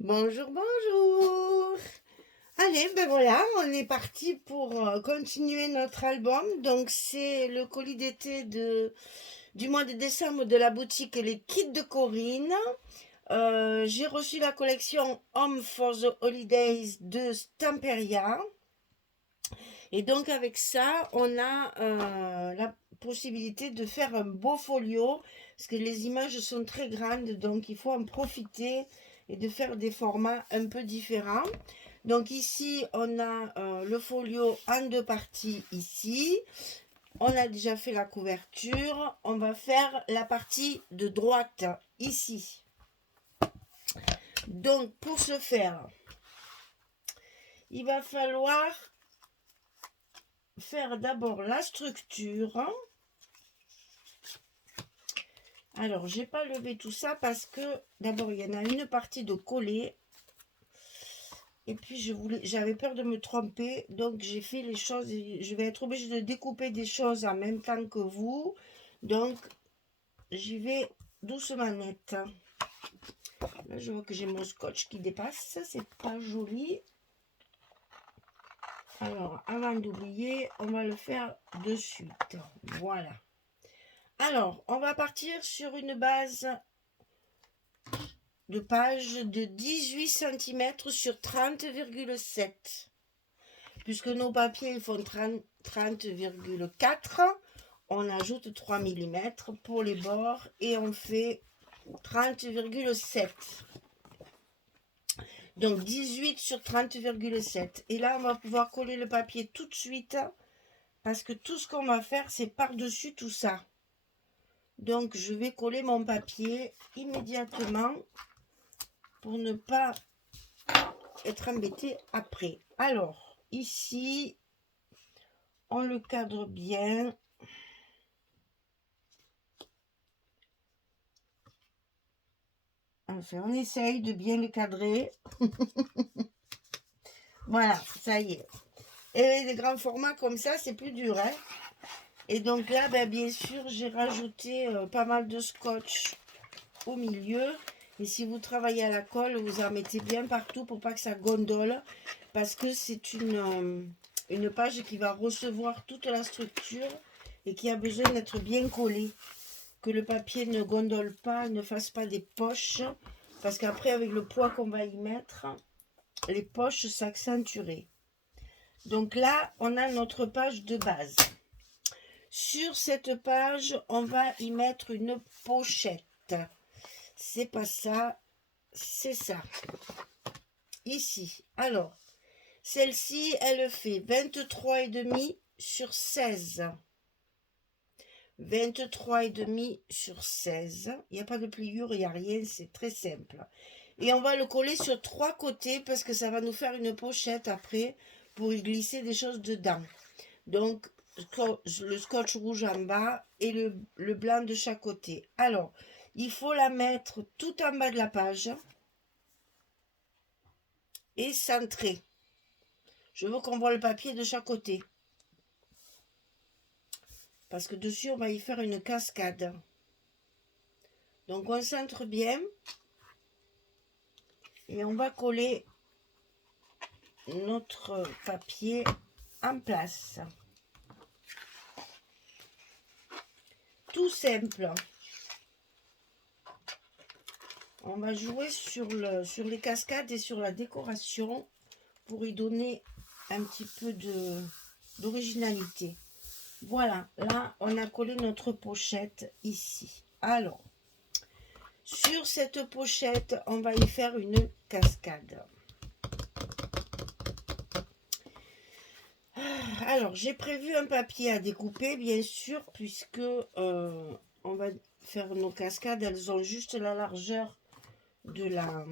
Bonjour, bonjour. Allez, ben voilà, on est parti pour continuer notre album. Donc c'est le colis d'été du mois de décembre de la boutique Les Kits de Corinne. J'ai reçu la collection Home for the Holidays de Stamperia. Et donc avec ça, on a la possibilité de faire un beau folio, parce que les images sont très grandes, donc il faut en profiter et de faire des formats un peu différents. Donc ici, on a le folio en deux parties ici. On a déjà fait la couverture. On va faire la partie de droite ici. Donc pour ce faire, il va falloir faire d'abord la structure. Alors, j'ai pas levé tout ça parce que d'abord, il y en a une partie de coller. Et puis, j'avais peur de me tromper. Donc, j'ai fait les choses. Je vais être obligée de découper des choses en même temps que vous. Donc, j'y vais doucement net. Là, je vois que j'ai mon scotch qui dépasse. C'est pas joli. Alors, avant d'oublier, on va le faire de suite. Voilà. Alors, on va partir sur une base de page de 18 cm sur 30,7. Puisque nos papiers font 30,4, on ajoute 3 mm pour les bords et on fait 30,7. Donc 18 sur 30,7. Et là, on va pouvoir coller le papier tout de suite parce que tout ce qu'on va faire, c'est par-dessus tout ça. Donc, je vais coller mon papier immédiatement pour ne pas être embêté après. Alors, ici, on le cadre bien. Enfin, on essaye de bien le cadrer. Voilà, ça y est. Et les grands formats comme ça, c'est plus dur, hein. Et donc là, ben, bien sûr, j'ai rajouté pas mal de scotch au milieu. Et si vous travaillez à la colle, vous en mettez bien partout pour pas que ça gondole. Parce que c'est une page qui va recevoir toute la structure et qui a besoin d'être bien collée. Que le papier ne gondole pas, ne fasse pas des poches. Parce qu'après, avec le poids qu'on va y mettre, les poches s'accentueraient. Donc là, on a notre page de base. Sur cette page, on va y mettre une pochette. C'est pas ça, c'est ça. Ici. Alors, celle-ci, elle fait 23,5 sur 16. 23,5 sur 16. Il n'y a pas de pliure, il n'y a rien, c'est très simple. Et on va le coller sur 3 côtés parce que ça va nous faire une pochette après pour y glisser des choses dedans. Donc, le scotch rouge en bas et le blanc de chaque côté. Alors, il faut la mettre tout en bas de la page et centrer. Je veux qu'on voit le papier de chaque côté. Parce que dessus, on va y faire une cascade. Donc, on centre bien. Et on va coller notre papier en place. Tout simple. On va jouer sur les cascades et sur la décoration pour y donner un petit peu d'originalité. Voilà, là, on a collé notre pochette ici. Alors, sur cette pochette, on va y faire une cascade. Alors, j'ai prévu un papier à découper, bien sûr, puisque on va faire nos cascades. Elles ont juste la largeur de la...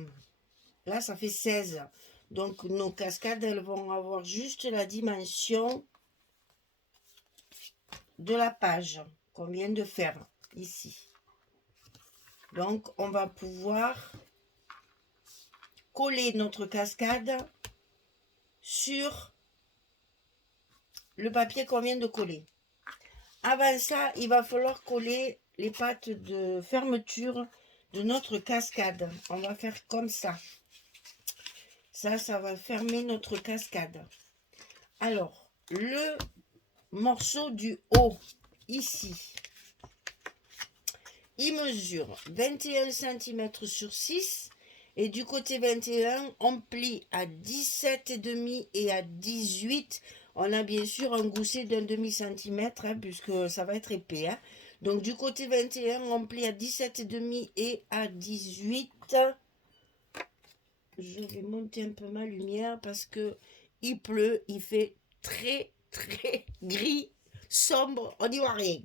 Là, ça fait 16. Donc, nos cascades, elles vont avoir juste la dimension de la page qu'on vient de faire ici. Donc, on va pouvoir coller notre cascade sur le papier qu'on vient de coller. Avant ça, il va falloir coller les pattes de fermeture de notre cascade. On va faire comme ça. Ça va fermer notre cascade. Alors, le morceau du haut, ici, il mesure 21 cm sur 6. Et du côté 21, on plie à 17,5 et à 18. On a bien sûr un gousset d'un demi-centimètre, hein, puisque ça va être épais. Hein. Donc du côté 21, on plie à 17,5 et à 18. Je vais monter un peu ma lumière parce que il pleut, il fait très gris, sombre, on n'y voit rien.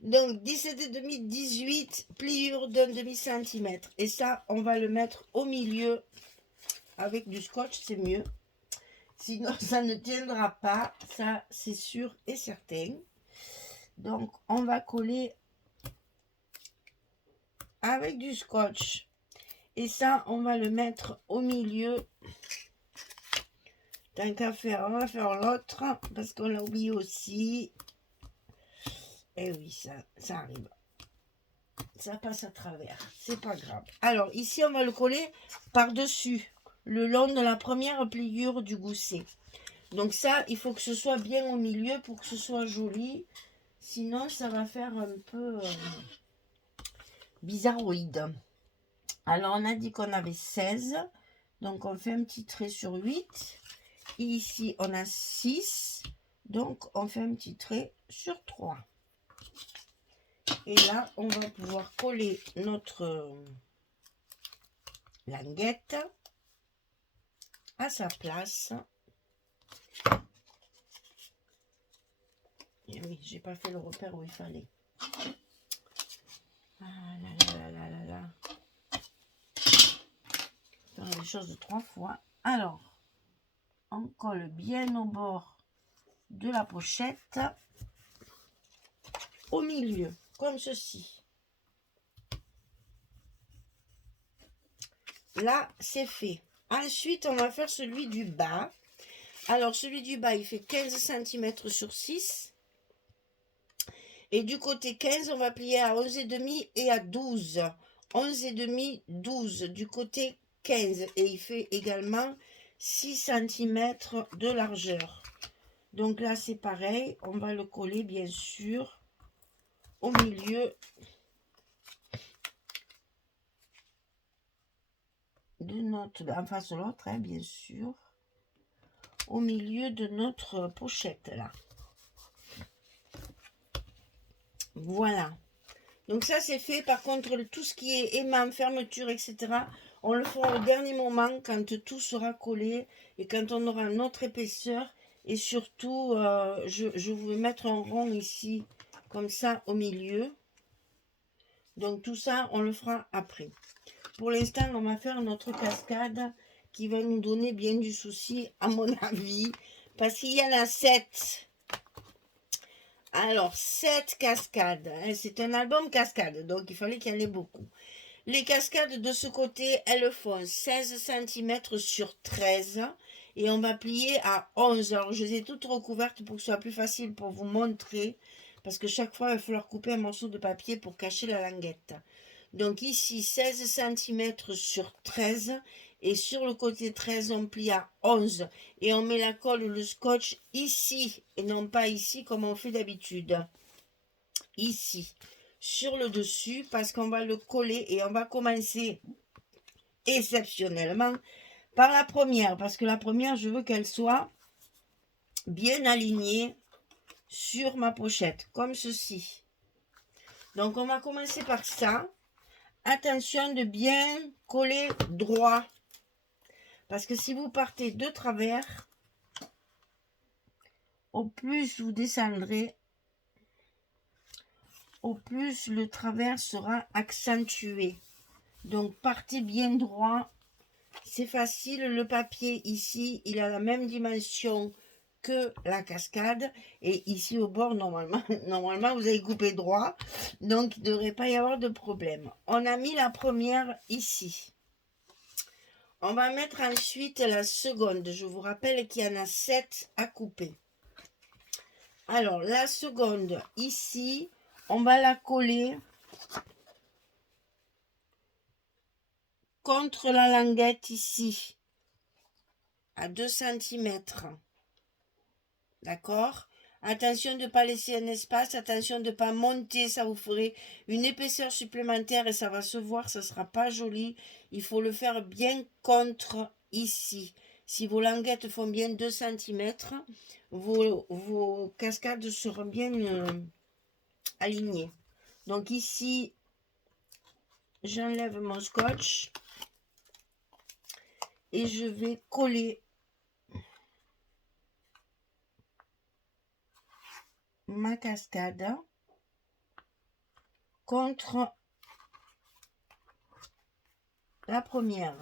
Donc 17,5, 18, pliure d'un demi-centimètre. Et ça, on va le mettre au milieu avec du scotch, c'est mieux. Sinon, ça ne tiendra pas, ça c'est sûr et certain. Donc, on va coller avec du scotch. Et ça, on va le mettre au milieu. Tant qu'à faire, on va faire l'autre parce qu'on l'a oublié aussi. Et oui, ça arrive. Ça passe à travers, c'est pas grave. Alors, ici, on va le coller par-dessus, le long de la première pliure du gousset. Donc ça, il faut que ce soit bien au milieu pour que ce soit joli. Sinon, ça va faire un peu bizarroïde. Alors, on a dit qu'on avait 16. Donc, on fait un petit trait sur 8. Et ici, on a 6. Donc, on fait un petit trait sur 3. Et là, on va pouvoir coller notre languette à sa place. Et oui, j'ai pas fait le repère où il fallait. Ah là là là là là. Faire les choses 3 fois. Alors, on colle bien au bord de la pochette, au milieu, comme ceci. Là, c'est fait. Ensuite, on va faire celui du bas. Alors, celui du bas, il fait 15 cm sur 6. Et du côté 15, on va plier à 11,5 et à 12. 11,5, 12 du côté 15. Et il fait également 6 cm de largeur. Donc là, c'est pareil. On va le coller, bien sûr, au milieu de notre... En face de l'autre, hein, bien sûr. Au milieu de notre pochette, là. Voilà. Donc ça, c'est fait. Par contre, tout ce qui est aimant, fermeture, etc., on le fera au dernier moment quand tout sera collé et quand on aura notre épaisseur. Et surtout, je vais mettre un rond ici, comme ça, au milieu. Donc tout ça, on le fera après. Pour l'instant, on va faire notre cascade qui va nous donner bien du souci, à mon avis. Parce qu'il y en a 7. Alors, 7 cascades. C'est un album cascade, donc il fallait qu'il y en ait beaucoup. Les cascades de ce côté, elles font 16 cm sur 13. Et on va plier à 11. Alors, je les ai toutes recouvertes pour que ce soit plus facile pour vous montrer. Parce que chaque fois, il va falloir couper un morceau de papier pour cacher la languette. Donc ici, 16 cm sur 13. Et sur le côté 13, on plie à 11. Et on met la colle ou le scotch ici. Et non pas ici comme on fait d'habitude. Ici. Sur le dessus. Parce qu'on va le coller. Et on va commencer exceptionnellement par la première. Parce que la première, je veux qu'elle soit bien alignée sur ma pochette. Comme ceci. Donc on va commencer par ça. Attention de bien coller droit. Parce que si vous partez de travers, au plus vous descendrez, au plus le travers sera accentué. Donc partez bien droit. C'est facile, le papier ici, il a la même dimension que la cascade. Et ici au bord, normalement vous avez coupé droit. Donc il ne devrait pas y avoir de problème. On a mis la première ici. On va mettre ensuite la seconde. Je vous rappelle qu'il y en a 7 à couper. Alors, la seconde, ici, on va la coller contre la languette ici. à 2 centimètres. D'accord? Attention de ne pas laisser un espace, attention de ne pas monter, ça vous ferait une épaisseur supplémentaire et ça va se voir, ça ne sera pas joli. Il faut le faire bien contre ici. Si vos languettes font bien 2 centimètres, vos cascades seront bien alignées. Donc ici, j'enlève mon scotch et je vais coller ma cascade contre la première.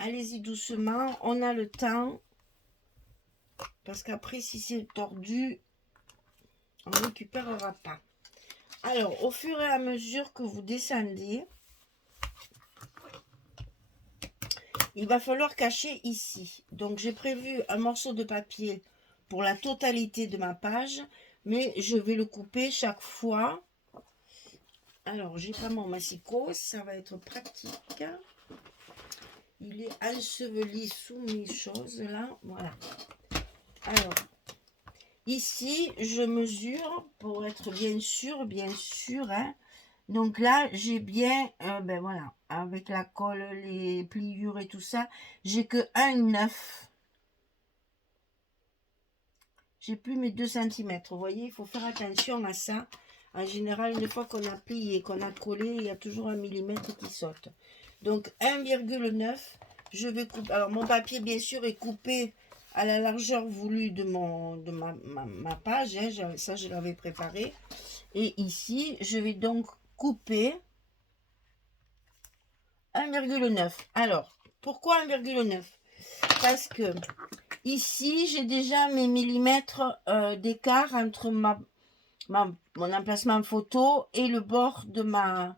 Allez-y doucement, on a le temps, parce qu'après si c'est tordu, on ne récupérera pas. Alors, au fur et à mesure que vous descendez, il va falloir cacher ici. Donc, j'ai prévu un morceau de papier pour la totalité de ma page, mais je vais le couper chaque fois. Alors, j'ai pas mon massicot, ça va être pratique. Il est enseveli sous mes choses, là. Voilà. Alors, ici, je mesure pour être bien sûr, hein. Donc là, j'ai bien, ben voilà, avec la colle, les pliures et tout ça, j'ai que 1,9. J'ai plus mes 2 cm. Vous voyez, il faut faire attention à ça. En général, une fois qu'on a plié, qu'on a collé, il y a toujours 1 millimètre qui saute. Donc 1,9, je vais couper. Alors mon papier, bien sûr, est coupé à la largeur voulue de ma page. Hein. Ça, je l'avais préparé. Et ici, je vais donc couper 1,9. Alors, pourquoi 1,9? Parce que ici, j'ai déjà mes millimètres d'écart entre mon emplacement photo et le bord de ma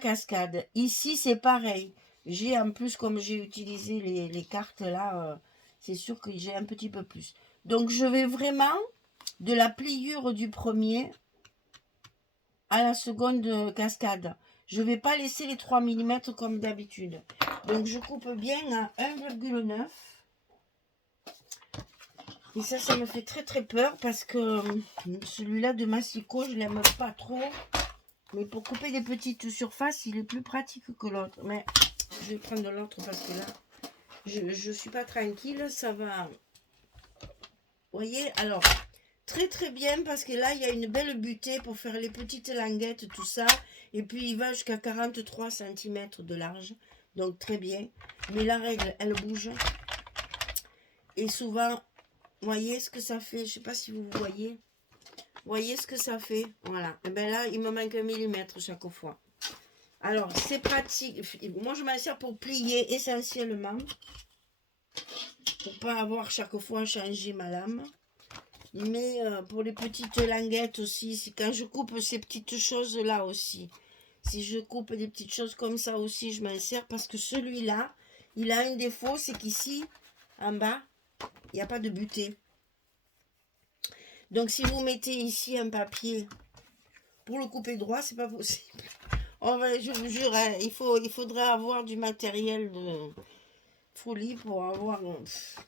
cascade. Ici, c'est pareil. J'ai en plus, comme j'ai utilisé les cartes là, c'est sûr que j'ai un petit peu plus. Donc, je vais vraiment de la pliure du premier à la seconde cascade. Je ne vais pas laisser les 3 mm comme d'habitude. Donc, je coupe bien à 1,9. Et ça me fait très très peur parce que celui-là de Massicot, je ne l'aime pas trop. Mais pour couper des petites surfaces, il est plus pratique que l'autre. Mais je vais prendre l'autre parce que là, je ne suis pas tranquille. Ça va... Vous voyez, alors, très très bien parce que là, il y a une belle butée pour faire les petites languettes, tout ça. Et puis, il va jusqu'à 43 cm de large. Donc, très bien. Mais la règle, elle bouge. Et souvent, vous voyez ce que ça fait? Je ne sais pas si vous voyez. Vous voyez ce que ça fait? Voilà. Et bien là, il me manque 1 millimètre chaque fois. Alors, c'est pratique. Moi, je m'en sers pour plier essentiellement. Pour pas avoir chaque fois changé ma lame. Mais pour les petites languettes aussi, quand je coupe ces petites choses-là aussi. Si je coupe des petites choses comme ça aussi, je m'en sers parce que celui-là, il a un défaut, c'est qu'ici, en bas, il n'y a pas de butée. Donc, si vous mettez ici un papier pour le couper droit, c'est pas possible. Oh, je vous jure, hein, il faudrait avoir du matériel de folie pour avoir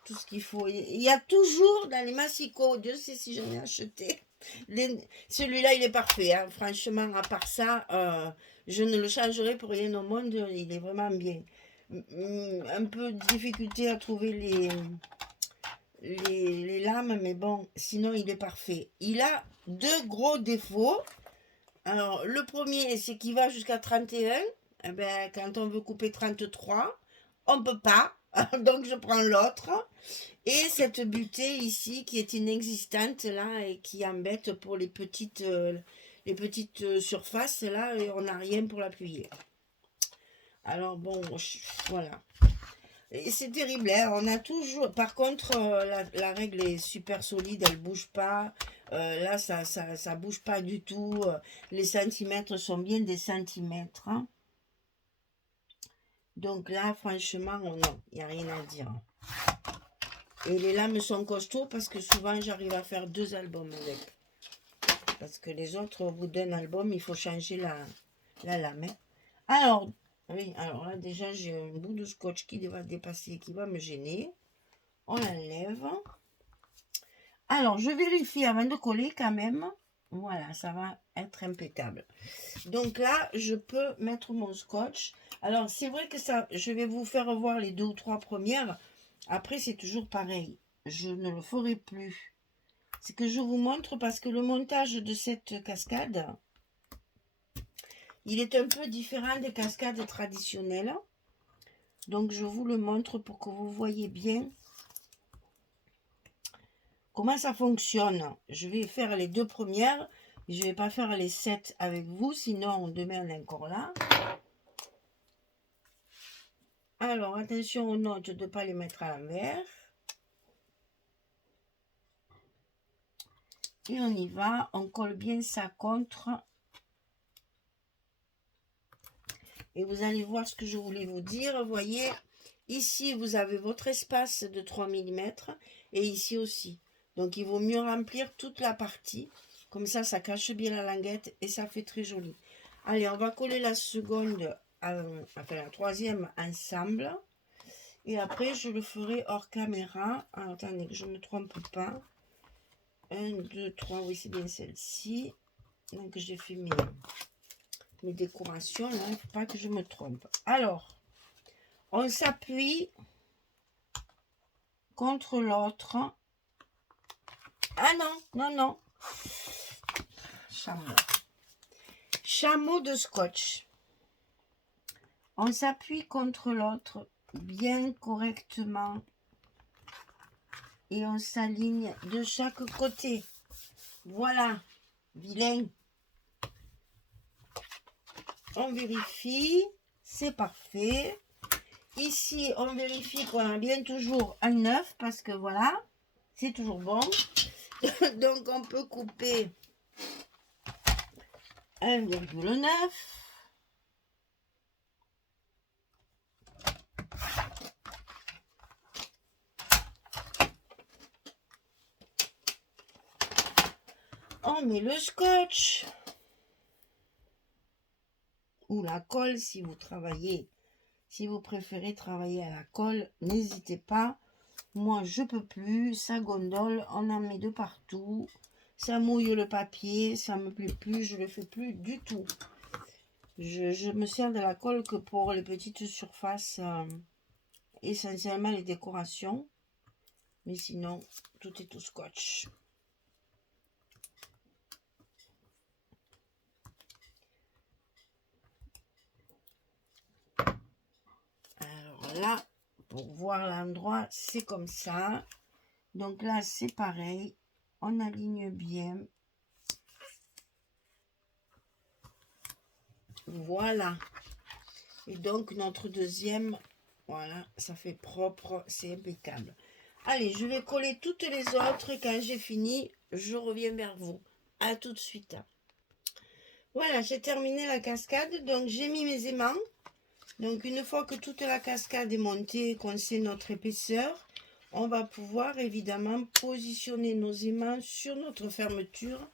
tout ce qu'il faut. Il y a toujours dans les massicots, Dieu sait si j'en ai acheté. Celui-là, il est parfait. Hein. Franchement, à part ça, je ne le changerai pour rien au monde. Il est vraiment bien. Un peu de difficulté à trouver les lames, mais bon, sinon, il est parfait. Il a 2 gros défauts. Alors, le premier, c'est qu'il va jusqu'à 31. Eh ben, quand on veut couper 33, on ne peut pas. Donc, je prends l'autre. Et cette butée ici, qui est inexistante, là, et qui embête pour les petites surfaces, là, et on n'a rien pour l'appuyer. Alors, bon, voilà. Et c'est terrible, hein. On a toujours... Par contre, la règle est super solide, elle ne bouge pas. Là, ça bouge pas du tout. Les centimètres sont bien des centimètres. Hein. Donc là, franchement, non, il n'y a rien à dire. Et les lames sont costauds parce que souvent, j'arrive à faire 2 albums avec. Parce que les autres, au bout d'un album, il faut changer la lame. Hein. Alors, Oui, alors là, déjà, j'ai un bout de scotch qui va dépasser, qui va me gêner. On l'enlève. Alors, je vérifie avant de coller quand même. Voilà, ça va être impeccable. Donc là, je peux mettre mon scotch. Alors, c'est vrai que ça, je vais vous faire voir les 2 ou 3 premières. Après, c'est toujours pareil. Je ne le ferai plus. C'est que je vous montre parce que le montage de cette cascade, il est un peu différent des cascades traditionnelles. Donc, je vous le montre pour que vous voyez bien comment ça fonctionne. Je vais faire les 2 premières. Je ne vais pas faire les 7 avec vous, sinon demain on est encore là. Alors, attention aux notes de ne pas les mettre à l'envers. Et on y va, on colle bien ça contre. Et vous allez voir ce que je voulais vous dire. Vous voyez, ici, vous avez votre espace de 3 mm et ici aussi. Donc, il vaut mieux remplir toute la partie. Comme ça cache bien la languette et ça fait très joli. Allez, on va coller la seconde, enfin la troisième ensemble. Et après, je le ferai hors caméra. Alors, attendez que je ne me trompe pas. 1, 2, 3, oui, c'est bien celle-ci. Donc, j'ai fait mes décorations. Là, il ne faut pas que je me trompe. Alors, on s'appuie contre l'autre. Ah non, non, non. Chameau. Chameau de scotch. On s'appuie contre l'autre bien correctement. Et on s'aligne de chaque côté. Voilà, vilain. On vérifie, c'est parfait. Ici, on vérifie qu'on a bien toujours un 9 parce que voilà, c'est toujours bon. Donc, on peut couper 1,9. On met le scotch ou la colle si vous travaillez. Si vous préférez travailler à la colle, n'hésitez pas. Moi, je peux plus. Ça gondole, on en met de partout. Ça mouille le papier, ça me plaît plus, je le fais plus du tout. Je me sers de la colle que pour les petites surfaces, essentiellement les décorations. Mais sinon, tout est au scotch. Alors là, pour voir l'endroit, c'est comme ça. Donc là, c'est pareil. On aligne bien. Voilà. Et donc, notre deuxième, voilà, ça fait propre, c'est impeccable. Allez, je vais coller toutes les autres et quand j'ai fini, je reviens vers vous. À tout de suite. Voilà, j'ai terminé la cascade, donc j'ai mis mes aimants. Donc, une fois que toute la cascade est montée, qu'on sait notre épaisseur, on va pouvoir évidemment positionner nos aimants sur notre fermeture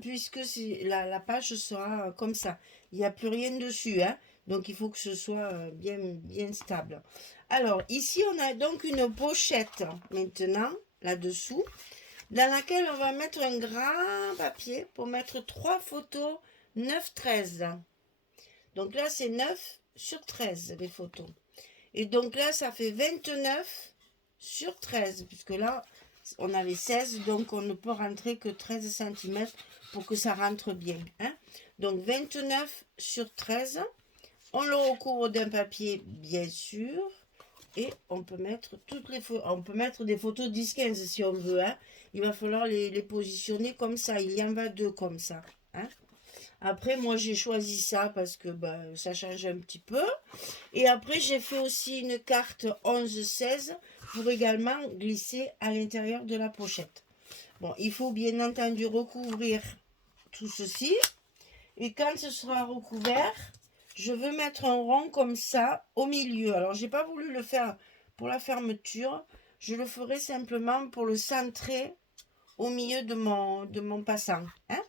puisque la page sera comme ça. Il n'y a plus rien dessus, hein, donc il faut que ce soit bien stable. Alors, ici, on a donc une pochette maintenant, là-dessous, dans laquelle on va mettre un grand papier pour mettre 3 photos 9-13. Donc là, c'est 9 sur 13, les photos. Et donc là, ça fait 29 sur 13, puisque là, on avait 16, donc on ne peut rentrer que 13 cm pour que ça rentre bien. Hein. Donc 29 sur 13, on le recouvre d'un papier, bien sûr, et on peut mettre toutes les photos. On peut mettre des photos 10-15 si on veut. Hein. Il va falloir les positionner comme ça. Il y en va 2 comme ça. Hein. Après, moi, j'ai choisi ça parce que ça change un petit peu. Et après, j'ai fait aussi une carte 11-16 pour également glisser à l'intérieur de la pochette. Bon, il faut bien entendu recouvrir tout ceci. Et quand ce sera recouvert, je veux mettre un rond comme ça au milieu. Alors, j'ai pas voulu le faire pour la fermeture. Je le ferai simplement pour le centrer au milieu de mon passant. Hein.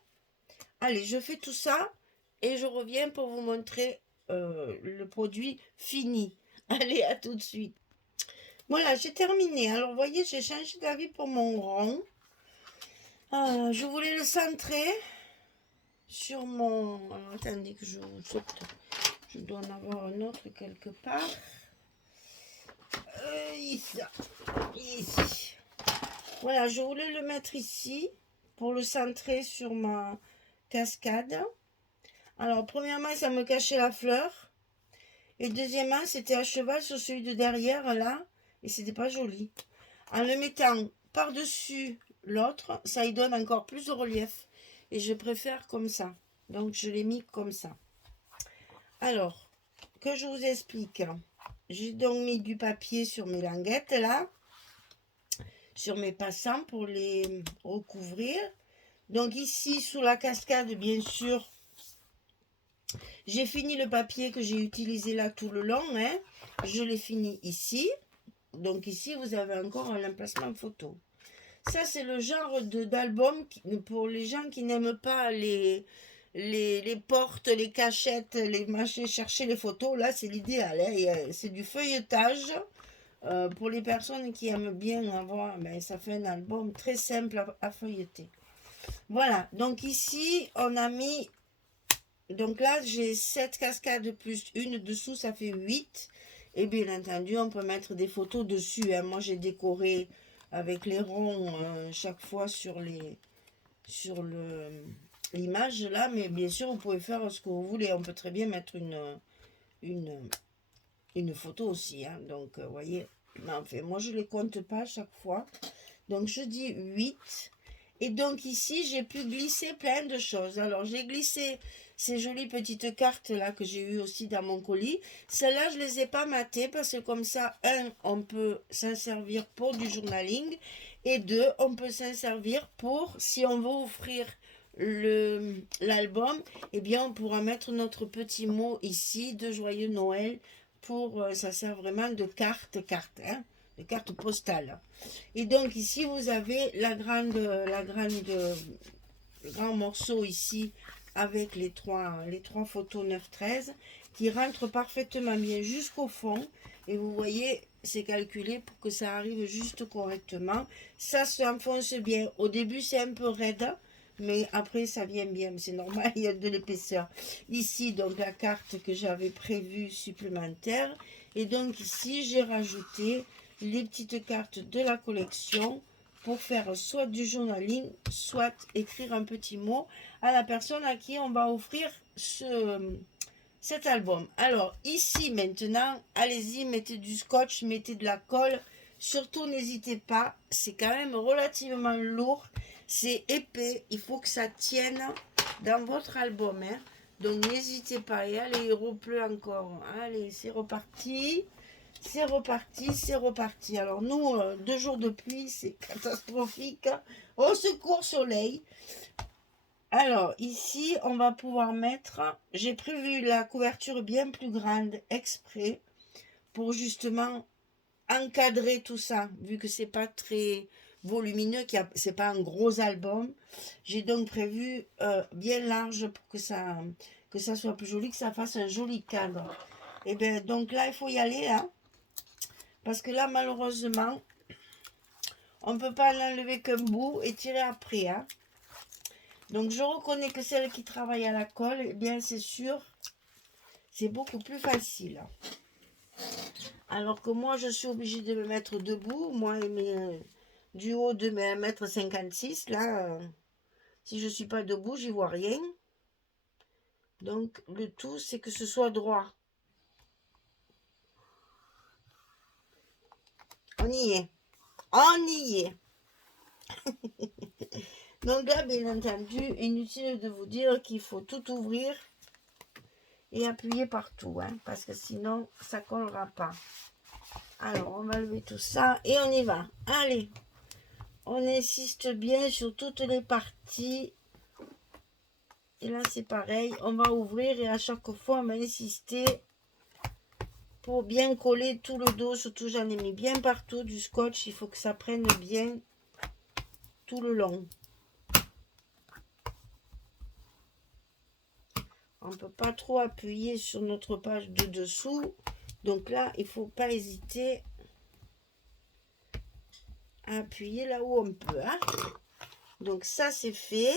Allez, je fais tout ça et je reviens pour vous montrer le produit fini. Allez, à tout de suite. Voilà, j'ai terminé. Alors, vous voyez, j'ai changé d'avis pour mon rond. Je voulais le centrer sur mon... Alors, attendez que je vous saute. Je dois en avoir un autre quelque part. Ici. Ici. Voilà, je voulais le mettre ici pour le centrer sur ma cascade. Alors, premièrement, ça me cachait la fleur. Et deuxièmement, c'était à cheval sur celui de derrière, là. Et c'était pas joli. En le mettant par-dessus l'autre, ça y donne encore plus de relief. Et je préfère comme ça. Donc, je l'ai mis comme ça. Alors, que je vous explique. J'ai donc mis du papier sur mes languettes, là. Sur mes passants pour les recouvrir. Donc, ici, sous la cascade, bien sûr, j'ai fini le papier que j'ai utilisé là tout le long. Hein. Je l'ai fini ici. Donc ici, vous avez encore un emplacement photo. Ça, c'est le genre d'album pour les gens qui n'aiment pas les portes, les cachettes, les machins, chercher les photos. Là, c'est l'idéal. Hein. C'est du feuilletage. Pour les personnes qui aiment bien avoir, ben, ça fait un album très simple à feuilleter. Voilà. Donc ici, on a mis... Donc là, j'ai 7 cascades plus une dessous, ça fait 8. Et bien entendu, on peut mettre des photos dessus. Hein. Moi, j'ai décoré avec les ronds chaque fois sur l'image là. Mais bien sûr, vous pouvez faire ce que vous voulez. On peut très bien mettre une photo aussi. Hein. Donc, vous voyez. Mais enfin, moi, je ne les compte pas chaque fois. Donc, je dis 8. Et donc, ici, j'ai pu glisser plein de choses. Alors, j'ai glissé ces jolies petites cartes là que j'ai eues aussi dans mon colis. Celles-là, je ne les ai pas matées parce que comme ça, on peut s'en servir pour du journaling. Et 2, on peut s'en servir pour, si on veut offrir l'album, eh bien, on pourra mettre notre petit mot ici de Joyeux Noël. Ça sert vraiment de carte, hein, de carte postale. Et donc ici, vous avez le grand morceau ici avec les trois photos 9-13 qui rentrent parfaitement bien jusqu'au fond. Et vous voyez, c'est calculé pour que ça arrive juste correctement. Ça s'enfonce bien. Au début, c'est un peu raide, mais après, ça vient bien. C'est normal, il y a de l'épaisseur. Ici, donc, la carte que j'avais prévue supplémentaire. Et donc, ici, j'ai rajouté les petites cartes de la collection pour faire soit du journaling, soit écrire un petit mot à la personne à qui on va offrir cet album. Alors, ici, maintenant, allez-y, mettez du scotch, mettez de la colle. Surtout, n'hésitez pas, c'est quand même relativement lourd. C'est épais, il faut que ça tienne dans votre album. Hein. Donc, n'hésitez pas. Et allez, il repleut encore. Allez, c'est reparti. C'est reparti, c'est reparti. Alors nous, 2 jours de pluie, c'est catastrophique. Au secours soleil. Alors ici, on va pouvoir mettre... J'ai prévu la couverture bien plus grande exprès pour justement encadrer tout ça. Vu que c'est pas très volumineux, c'est pas un gros album. J'ai donc prévu bien large pour que ça soit plus joli, que ça fasse un joli cadre. Et bien donc là, il faut y aller là. Parce que là, malheureusement, on ne peut pas l'enlever qu'un bout et tirer après. Hein. Donc, je reconnais que celle qui travaille à la colle, eh bien, c'est sûr, c'est beaucoup plus facile. Alors que moi, je suis obligée de me mettre debout. Moi, du haut de mes 1,56 m, là, si je ne suis pas debout, j'y vois rien. Donc, le tout, c'est que ce soit droit. On y est. On y est. Donc là, bien entendu, inutile de vous dire qu'il faut tout ouvrir et appuyer partout, hein, parce que sinon, ça ne collera pas. Alors, on va lever tout ça et on y va. Allez, on insiste bien sur toutes les parties. Et là, c'est pareil, on va ouvrir et à chaque fois, on va insister pour bien coller tout le dos. Surtout, j'en ai mis bien partout du scotch. Il faut que ça prenne bien tout le long. On ne peut pas trop appuyer sur notre page de dessous. Donc là, il ne faut pas hésiter à appuyer là où on peut. Hein. Donc ça, c'est fait.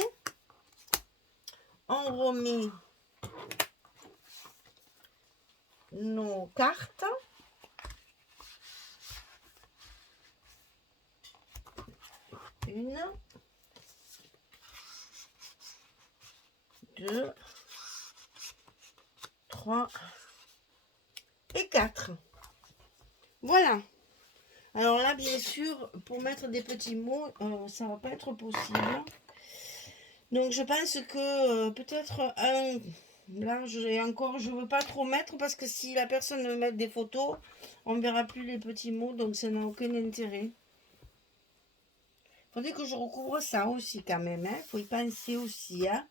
On remet nos cartes. Une, deux, trois et quatre. Voilà. Alors là, bien sûr, pour mettre des petits mots, ça va pas être possible. Donc je pense que peut-être un... Là, je ne veux pas trop mettre parce que si la personne me met des photos, on ne verra plus les petits mots, donc ça n'a aucun intérêt. Faudrait que je recouvre ça aussi quand même. Hein. Faut y penser aussi. Hein.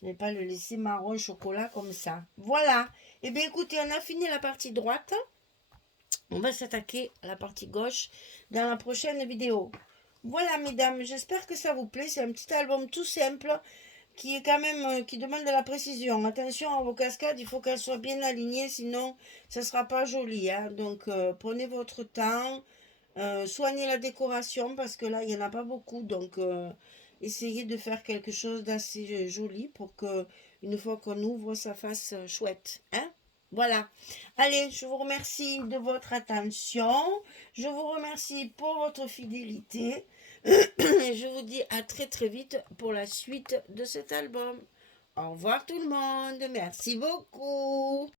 Je ne vais pas le laisser marron chocolat comme ça. Voilà. Eh bien, écoutez, on a fini la partie droite. On va s'attaquer à la partie gauche dans la prochaine vidéo. Voilà, mesdames. J'espère que ça vous plaît. C'est un petit album tout simple qui est quand même qui demande de la précision. Attention à vos cascades. Il faut qu'elles soient bien alignées. Sinon, ça ne sera pas joli. Hein. Donc, prenez votre temps. Soignez la décoration parce que là il n'y en a pas beaucoup, donc essayez de faire quelque chose d'assez joli pour que une fois qu'on ouvre ça fasse chouette, hein. Voilà, allez, je vous remercie de votre attention, je vous remercie pour votre fidélité et je vous dis à très très vite pour la suite de cet album. Au revoir tout le monde, merci beaucoup.